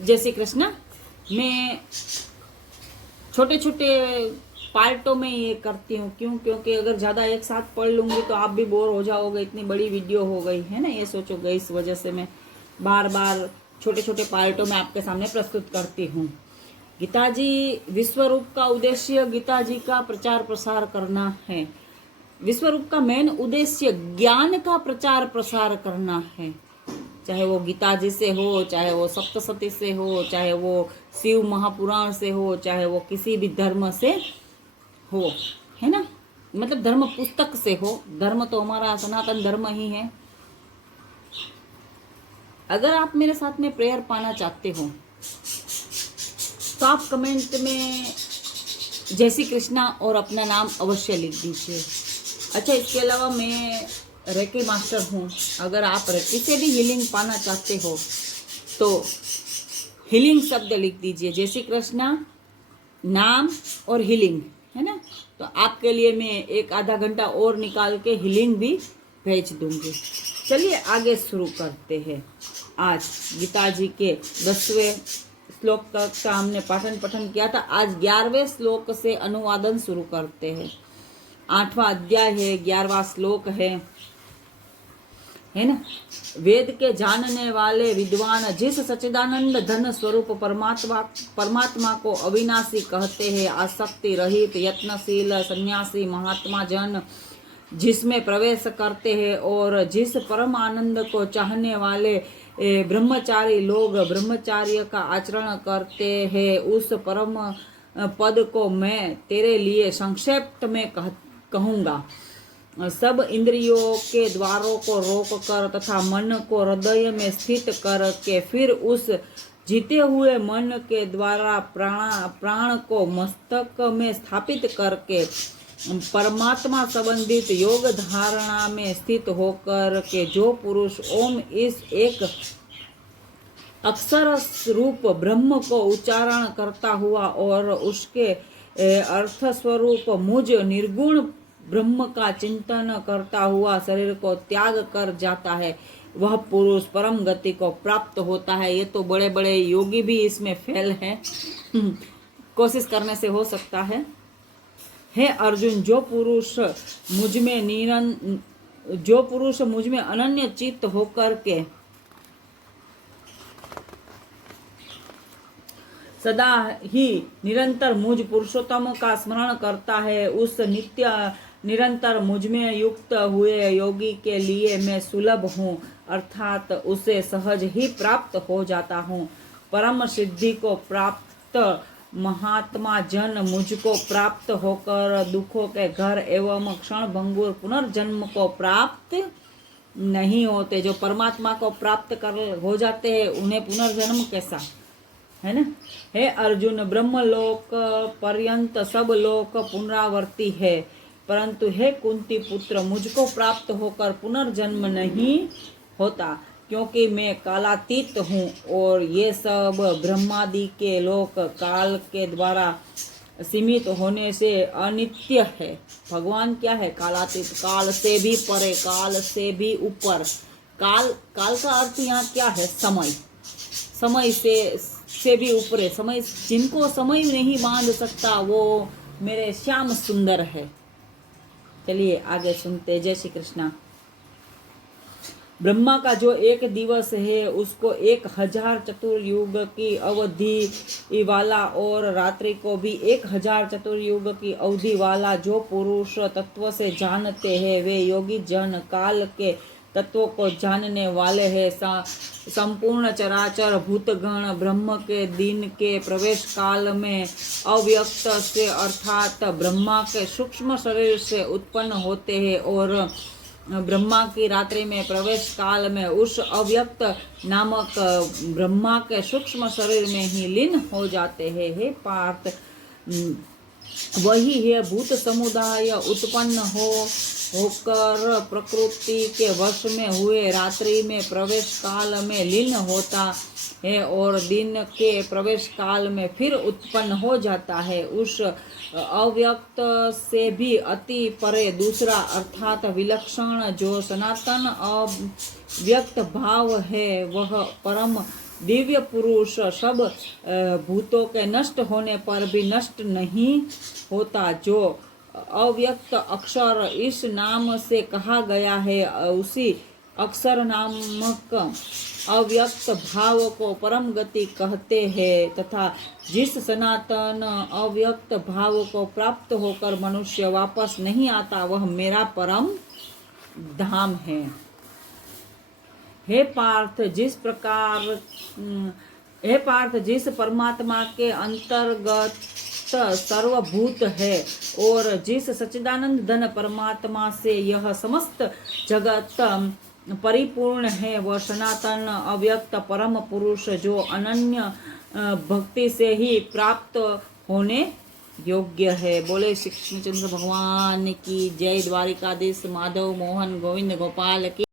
जय श्री कृष्ण। मैं छोटे छोटे पार्टों में ये करती हूँ। क्योंकि अगर ज़्यादा एक साथ पढ़ लूँगी तो आप भी बोर हो जाओगे। इतनी बड़ी वीडियो हो गई है ना, ये सोचोगे। इस वजह से मैं बार बार छोटे छोटे पार्टों में आपके सामने प्रस्तुत करती हूँ। गीता जी विश्वरूप का उद्देश्य गीता जी का प्रचार प्रसार करना है। विश्वरूप का मेन उद्देश्य ज्ञान का प्रचार प्रसार करना है। चाहे वो गीता जी से हो, चाहे वो सप्तशती से हो, चाहे वो शिव महापुराण से हो, चाहे वो किसी भी धर्म से हो, है ना। मतलब धर्म पुस्तक से हो। धर्म तो हमारा सनातन धर्म ही है। अगर आप मेरे साथ में प्रेयर पाना चाहते हो तो आप कमेंट में जय श्री कृष्णा और अपना नाम अवश्य लिख दीजिए। अच्छा, इसके अलावा मैं रेकी मास्टर हूँ। अगर आप रेकी से भी हीलिंग पाना चाहते हो तो हीलिंग शब्द लिख दीजिए, जय श्री कृष्णा नाम और हीलिंग, है ना। तो आपके लिए मैं एक आधा घंटा और निकाल के हीलिंग भी भेज दूंगी। चलिए आगे शुरू करते हैं। आज गीता जी के 10वें श्लोक तक का हमने पठन किया था। आज 11वें श्लोक से अनुवादन शुरू करते हैं। 8वां अध्याय है, 11वां श्लोक है ना। वेद के जानने वाले विद्वान जिस सच्चिदानंद धन स्वरूप परमात्मा को अविनाशी कहते हैं, आसक्ति रहित यत्नशील सन्यासी महात्मा जन जिसमें प्रवेश करते हैं और जिस परम आनंद को चाहने वाले ब्रह्मचारी लोग ब्रह्मचार्य का आचरण करते हैं, उस परम पद को मैं तेरे लिए संक्षेप में कहूँगा। सब इंद्रियों के द्वारों को रोक कर तथा मन को हृदय में स्थित करके फिर उस जीते हुए मन के द्वारा प्राण को मस्तक में स्थापित करके परमात्मा संबंधित योग धारणा में स्थित होकर के जो पुरुष ओम इस एक अक्षर रूप ब्रह्म को उच्चारण करता हुआ और उसके अर्थ स्वरूप मुझ निर्गुण ब्रह्म का चिंतन करता हुआ शरीर को त्याग कर जाता है, वह पुरुष परम गति को प्राप्त होता है। ये तो बड़े बड़े योगी भी इसमें फेल हैं। कोशिश करने से हो सकता है। हे अर्जुन, जो पुरुष मुझ में अनन्य चित्त होकर के सदा ही निरंतर मुझ पुरुषोत्तम का स्मरण करता है, उस निरंतर मुझ में युक्त हुए योगी के लिए मैं सुलभ हूँ, अर्थात उसे सहज ही प्राप्त हो जाता हूँ। परम सिद्धि को प्राप्त महात्मा जन मुझको प्राप्त होकर दुखों के घर एवं क्षण भंगुर पुनर्जन्म को प्राप्त नहीं होते। जो परमात्मा को प्राप्त कर हो जाते हैं उन्हें पुनर्जन्म कैसा, है ना। हे अर्जुन, ब्रह्मलोक पर्यंत सब लोक पुनरावर्ती है, परंतु हे कुंती पुत्र, मुझको प्राप्त होकर पुनर्जन्म नहीं होता, क्योंकि मैं कालातीत हूँ और ये सब ब्रह्मादि के लोक काल के द्वारा सीमित होने से अनित्य है। भगवान क्या है? कालातीत, काल से भी परे, काल से भी ऊपर। काल का अर्थ यहाँ क्या है? समय। समय से भी ऊपर है। समय, जिनको समय नहीं बांध सकता वो मेरे श्याम सुंदर है। चलिए आगे सुनते। जय श्री कृष्णा। ब्रह्मा का जो एक दिवस है उसको 1000 चतुर्युग की अवधि वाला और रात्रि को भी 1000 चतुर्युग की अवधि वाला जो पुरुष तत्व से जानते हैं वे योगी जन काल के तत्वों को जानने वाले हैं। संपूर्ण चराचर भूतगण ब्रह्म के दिन के प्रवेश काल में अव्यक्त से अर्थात ब्रह्मा के सूक्ष्म शरीर से उत्पन्न होते हैं और ब्रह्मा की रात्रि में प्रवेश काल में उस अव्यक्त नामक ब्रह्मा के सूक्ष्म शरीर में ही लीन हो जाते हैं। हे पार्थ, वही है भूत समुदाय उत्पन्न होकर प्रकृति के वश में हुए रात्रि में प्रवेश काल में लीन होता है और दिन के प्रवेश काल में फिर उत्पन्न हो जाता है। उस अव्यक्त से भी अति परे दूसरा अर्थात विलक्षण जो सनातन अव्यक्त भाव है वह परम दिव्य पुरुष सब भूतों के नष्ट होने पर भी नष्ट नहीं होता। जो अव्यक्त अक्षर इस नाम से कहा गया है, उसी अक्षर नामक अव्यक्त भाव को परम गति कहते हैं, तथा जिस सनातन अव्यक्त भाव को प्राप्त होकर मनुष्य वापस नहीं आता, वह मेरा परम धाम है। हे पार्थ, जिस परमात्मा के अंतर्गत सर्वभूत है और जिस सच्चिदानंद घन परमात्मा से यह समस्त जगत परिपूर्ण है, वह सनातन अव्यक्त परम पुरुष जो अनन्य भक्ति से ही प्राप्त होने योग्य है। बोले श्री कृष्णचंद्र भगवान की जय। द्वारिकाधीश माधव मोहन गोविंद गोपाल की